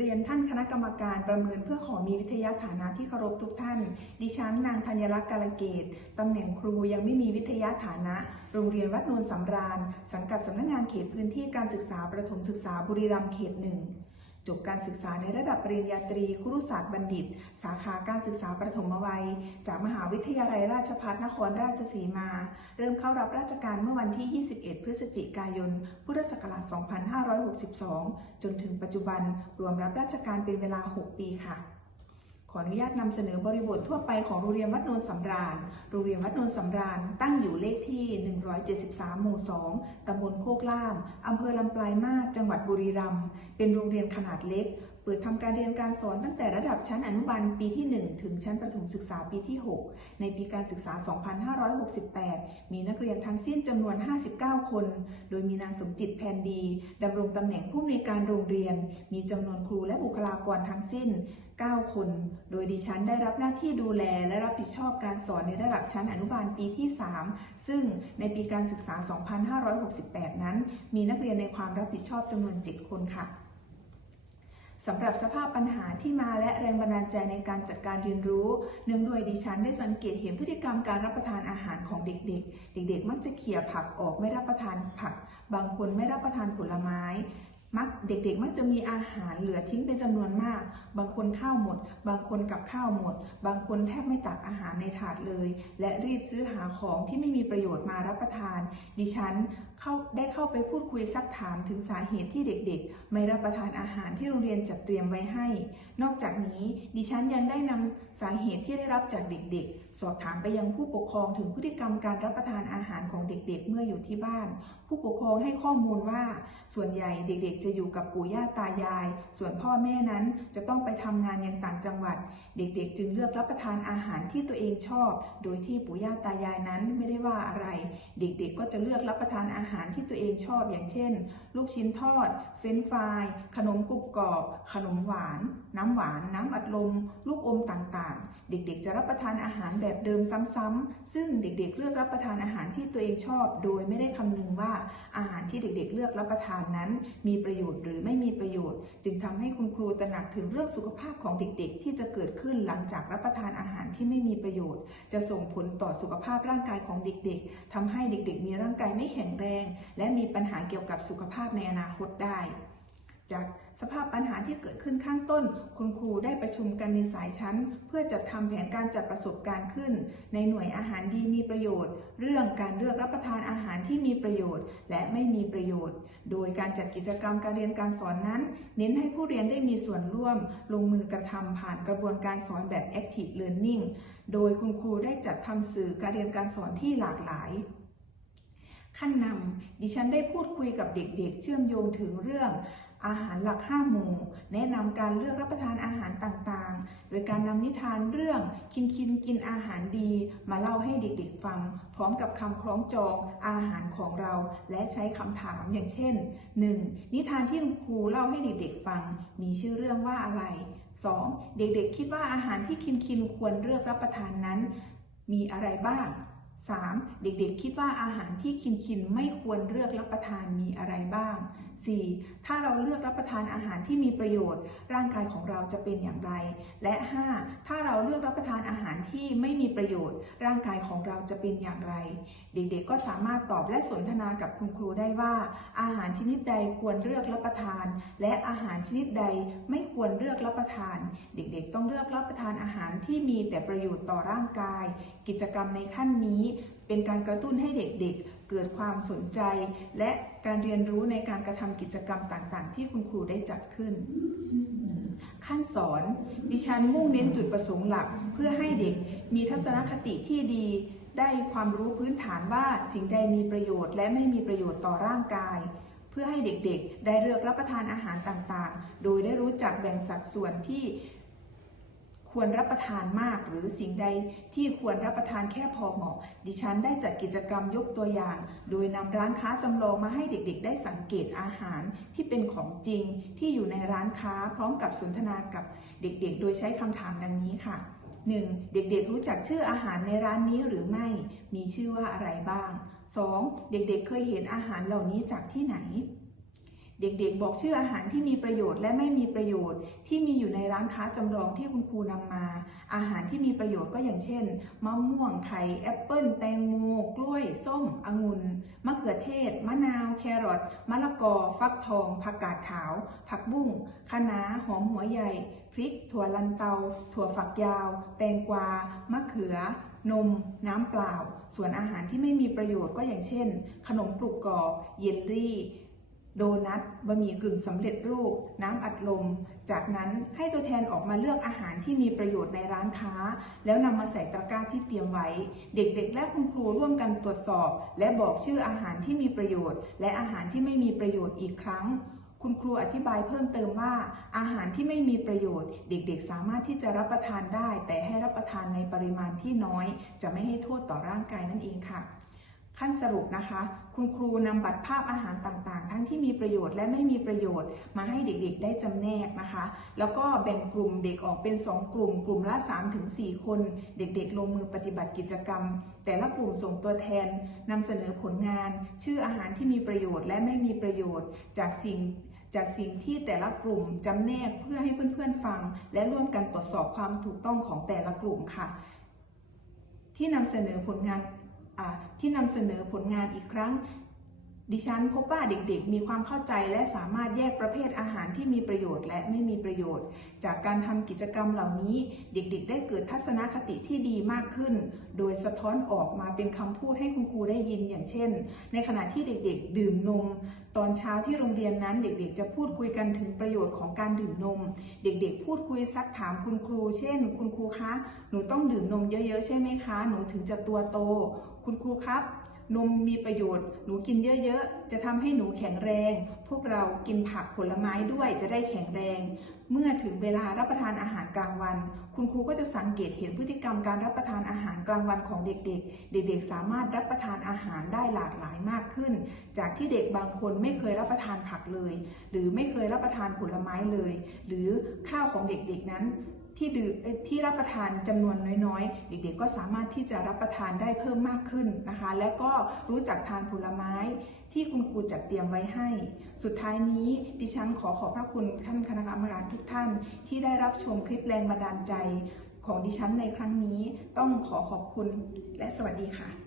เรียนท่านคณะกรรมการประเมินเพื่อขอมีวิทยาฐานะที่เคารพทุกท่าน ดิฉันนางธัญลักษณ์กาลเกตตำแหน่งครูยังไม่มีวิทยาฐานะ โรงเรียนวัดนวลสำราญ สังกัดสำนักงานเขตพื้นที่การศึกษาประถมศึกษาบุรีรัมย์เขตหนึ่ง จบการศึกษาในระดับปริญญาตรีครุศาสตร์บัณฑิต สาขาการศึกษาประถมวัย จากมหาวิทยาลัยราชภัฏนครราชสีมา เริ่มเข้ารับราชการเมื่อวันที่ 21 พฤศจิกายน พุทธศักราช 2562 จนถึงปัจจุบันรวมรับราชการเป็นเวลา 6 ปีค่ะ ขออนุญาตนำเสนอบริบททั่วไปของโรงเรียนวัดโนนสำราญ โรงเรียนวัดโนนสำราญตั้งอยู่เลขที่ 173 หมู่ 2 ตำบลโคกล่าม อำเภอลำปลายมาจังหวัดบุรีรัมย์ เป็นโรงเรียนขนาดเล็ก เปิดทำการเรียนการสอนตั้งแต่ระดับชั้นอนุบาลปีที่ 1 ถึงชั้นประถมศึกษาปีที่ 6 ในปีการศึกษา 2568 มีนักเรียนทั้งสิ้นจำนวน 59 คน โดยมีนางสมจิตแพนดีดำรงตำแหน่งผู้อำนวยการโรงเรียน มีจำนวนครูและบุคลากรทั้งสิ้น 9 คน โดยดิฉันได้รับหน้าที่ดูแลและรับผิดชอบการสอนในระดับชั้นอนุบาลปีที่ 3 ซึ่งในปีการศึกษา 2568 นั้น มีนักเรียนในความรับผิดชอบจำนวน 7 คนค่ะ สำหรับสภาพปัญหาที่มาและแรงบันดาลใจในการจัดการเรียนรู้ เนื่องด้วยดิฉันได้สังเกตเห็นพฤติกรรมการรับประทานอาหารของเด็กๆ เด็กๆ มักจะเขี่ยผักออกไม่รับประทานผัก บางคนไม่รับประทานผลไม้ มักเด็กๆ มักจะมีอาหารเหลือทิ้งเป็นจำนวนมาก บางคนข้าวหมด บางคนกับข้าวหมด บางคนแทบไม่ตักอาหารในถาดเลย และรีบซื้อหาของที่ไม่มีประโยชน์มารับประทาน ดิฉันเข้าได้เข้าไปพูดคุยซักถามถึงสาเหตุที่เด็กๆ ไม่รับประทานอาหารที่โรงเรียนจัดเตรียมไว้ให้ นอกจากนี้ดิฉันยังได้นำสาเหตุที่ได้รับจากเด็กๆสอบถามไปยังผู้ปกครองถึงพฤติกรรมการรับประทานอาหารของเด็กๆ เมื่ออยู่ที่บ้าน ผู้ปกครองให้ข้อมูลว่า ส่วนใหญ่เด็กๆ จะอยู่กับปู่ย่าตายาย ส่วนพ่อแม่นั้นจะต้องไปทำงานยังต่างจังหวัด เด็กๆ จึงเลือกรับประทานอาหารที่ตัวเองชอบ โดยที่ปู่ย่าตายายนั้นไม่ได้ว่าอะไร เด็กๆ ก็จะเลือกรับประทานอาหารที่ตัวเองชอบอย่างเช่น ลูกชิ้นทอด เฟรนฟราย ขนมกรุบกรอบ ขนมหวาน น้ำหวาน น้ำอัดลม ลูกอมต่างๆ เด็กๆ จะรับประทานอาหารแบบเดิมซ้ำๆ ซึ่งเด็กๆ เลือกรับประทานอาหารที่ตัวเองชอบ โดยไม่ได้คำนึงว่าอาหารที่เด็กๆ เลือกรับประทานนั้น มีประโยชน์หรือไม่มีประโยชน์ จึงทำให้คุณครูตระหนักถึงเรื่องสุขภาพของเด็กๆ ที่จะเกิดขึ้นหลังจากรับประทานอาหารที่ไม่มีประโยชน์ จะส่งผลต่อสุขภาพร่างกายของเด็กๆทำให้เด็กๆ มีร่างกายไม่แข็งแรง และมีปัญหาเกี่ยวกับสุขภาพในอนาคตได้ จากสภาพปัญหาที่เกิดขึ้นข้างต้น คุณครูได้ประชุมกันในสายชั้น เพื่อจัดทำแผนการจัดประสบการณ์ขึ้น ในหน่วยอาหารดีมีประโยชน์ เรื่องการเลือกรับประทานอาหารที่มีประโยชน์ และไม่มีประโยชน์ โดยการจัดกิจกรรมการเรียนการสอนนั้น เน้นให้ผู้เรียนได้มีส่วนร่วม ลงมือกระทำผ่านกระบวนการสอนแบบ active learning โดยคุณครูได้จัดทำสื่อการเรียนการสอนที่หลากหลายขั้นนำดิฉันได้พูดคุยกับเด็กๆ เชื่อมโยงถึงเรื่อง อาหารหลักห้าหมู่ แนะนำการเลือกรับประทานอาหารต่างๆ โดยการนำนิทานเรื่องคินคินกินอาหารดี มาเล่าให้เด็กๆฟัง พร้อมกับคำคล้องจองอาหารของเรา และใช้คำถามอย่างเช่น 1. นิทานที่คุณครูเล่าให้เด็กๆฟัง มีชื่อเรื่องว่าอะไร 2. เด็กๆ คิดว่าอาหารที่คินคินควรเลือกรับประทานนั้น มีอะไรบ้าง 3. เด็กๆ คิดว่าอาหารที่คินคินไม่ควรเลือกรับประทานมีอะไรบ้าง 4. ถ้าเราเลือกรับประทานอาหารที่มีประโยชน์ ร่างกายของเราจะเป็นอย่างไร และ 5. ถ้าเราเลือกรับประทานอาหารที่ไม่มีประโยชน์ ร่างกายของเราจะเป็นอย่างไร เด็กๆ ก็สามารถตอบและสนทนากับคุณครูได้ว่า อาหารชนิดใดควรเลือกรับประทาน และอาหารชนิดใดไม่ควรเลือกรับประทาน เด็กๆ ต้องเลือกรับประทานอาหารที่มีแต่ประโยชน์ต่อร่างกาย กิจกรรมในขั้นนี้ เป็นการกระตุ้นให้เด็กๆ เกิดความสนใจ และการเรียนรู้ในการกระทำกิจกรรมต่างๆ ที่คุณครูได้จัดขึ้น ขั้นสอน ดิฉันมุ่งเน้นจุดประสงค์หลัก เพื่อให้เด็กมีทัศนคติที่ดี ได้ความรู้พื้นฐานว่าสิ่งใดมีประโยชน์ และไม่มีประโยชน์ต่อร่างกายเพื่อให้เด็กๆ ได้เลือกรับประทานอาหารต่างๆ โดยได้รู้จักแบ่งสัดส่วนที่ ควรรับประทานมาก หรือสิ่งใดที่ควรรับประทานแค่พอเหมาะ ดิฉันได้จัดกิจกรรมยกตัวอย่าง โดยนำร้านค้าจำลองมาให้เด็กๆ ได้สังเกตอาหารที่เป็นของจริงที่อยู่ในร้านค้าพร้อมกับสนทนากับเด็กๆ โดยใช้คำถามดังนี้ค่ะ 1. เด็กๆ รู้จักชื่ออาหารในร้านนี้หรือไม่ มีชื่อว่าอะไรบ้าง 2. เด็กๆ เคยเห็นอาหารเหล่านี้จากที่ไหน เด็กๆ บอกชื่ออาหารที่มีประโยชน์และไม่มีประโยชน์ ที่มีอยู่ในร้านค้าจำลองที่คุณครูนำมา อาหารที่มีประโยชน์ก็อย่างเช่น มะม่วง ไข่แอปเปิ้ล แตงโม กล้วย ส้ม องุ่น มะเขือเทศ มะนาว แครอท มะละกอ ฟักทอง ผักกาดขาว ผักบุ้ง คะน้า หอมหัวใหญ่ พริก ถั่วลันเตา ถั่วฝักยาว แตงกวา มะเขือ นม น้ำเปล่า ส่วนอาหารที่ไม่มีประโยชน์ก็อย่างเช่น ขนมกรุบกรอบ เยลลี่ โดนัทบะหมี่กึ่งสำเร็จรูป น้ำอัดลม จากนั้นให้ตัวแทนออกมาเลือกอาหารที่มีประโยชน์ในร้านค้า แล้วนำมาใส่ตะกร้าที่เตรียมไว้ เด็กๆ และคุณครูร่วมกันตรวจสอบ และบอกชื่ออาหารที่มีประโยชน์ และอาหารที่ไม่มีประโยชน์อีกครั้ง คุณครูอธิบายเพิ่มเติมว่า อาหารที่ไม่มีประโยชน์ เด็กๆ สามารถที่จะรับประทานได้ แต่ให้รับประทานในปริมาณที่น้อย จะไม่ให้โทษต่อร่างกายนั่นเองค่ะ ขั้นสรุปนะคะ คุณครูนำบัตรภาพอาหารต่างๆ ทั้งที่มีประโยชน์และไม่มีประโยชน์มาให้เด็กๆ ได้จำแนกนะคะ แล้วก็แบ่งกลุ่มเด็กออกเป็น 2 กลุ่ม กลุ่มละ 3-4 คน เด็กๆ ลงมือปฏิบัติกิจกรรม แต่ละกลุ่มส่งตัวแทนนำเสนอผลงาน ชื่ออาหารที่มีประโยชน์และไม่มีประโยชน์จากสิ่งจากสิ่งที่แต่ละกลุ่มจำแนกเพื่อให้เพื่อนๆฟัง และร่วมกันตรวจสอบความถูกต้องของแต่ละกลุ่มค่ะ ที่นำเสนอผลงาน ที่นำเสนอผลงานอีกครั้ง ดิฉันพบว่าเด็กๆ มีความเข้าใจและสามารถแยกประเภทอาหารที่มีประโยชน์และไม่มีประโยชน์ จากการทำกิจกรรมเหล่านี้ เด็กๆ ได้เกิดทัศนคติที่ดีมากขึ้น โดยสะท้อนออกมาเป็นคำพูดให้คุณครูได้ยินอย่างเช่น ในขณะที่เด็กๆ ดื่มนม ตอนเช้าที่โรงเรียนนั้นเด็กๆ จะพูดคุยกันถึงประโยชน์ของการดื่มนม เด็กๆ พูดคุยซักถามคุณครู เช่น คุณครูคะ หนูต้องดื่มนมเยอะๆ ใช่ไหมคะ หนูถึงจะตัวโต คุณครูครับ นมมีประโยชน์ หนูกินเยอะๆ จะทำให้หนูแข็งแรง พวกเรากินผักผลไม้ด้วยจะได้แข็งแรง เมื่อถึงเวลารับประทานอาหารกลางวัน คุณครูก็จะสังเกตเห็นพฤติกรรมการรับประทานอาหารกลางวันของเด็กๆ เด็กๆ สามารถรับประทานอาหารได้หลากหลายมากขึ้น จากที่เด็กบางคนไม่เคยรับประทานผักเลย หรือไม่เคยรับประทานผลไม้เลย หรือข้าวของเด็กๆนั้น ที่ดื่มที่รับประทานจำนวนน้อยๆ เด็กๆก็สามารถที่จะรับประทานได้เพิ่มมากขึ้นนะคะ แล้วก็รู้จักทานผลไม้ที่คุณครูจัดเตรียมไว้ให้ สุดท้ายนี้ดิฉันขอขอบพระคุณท่านคณะกรรมการทุกท่าน ที่ได้รับชมคลิปแรงบันดาลใจของดิฉันในครั้งนี้ ต้องขอขอบคุณและสวัสดีค่ะ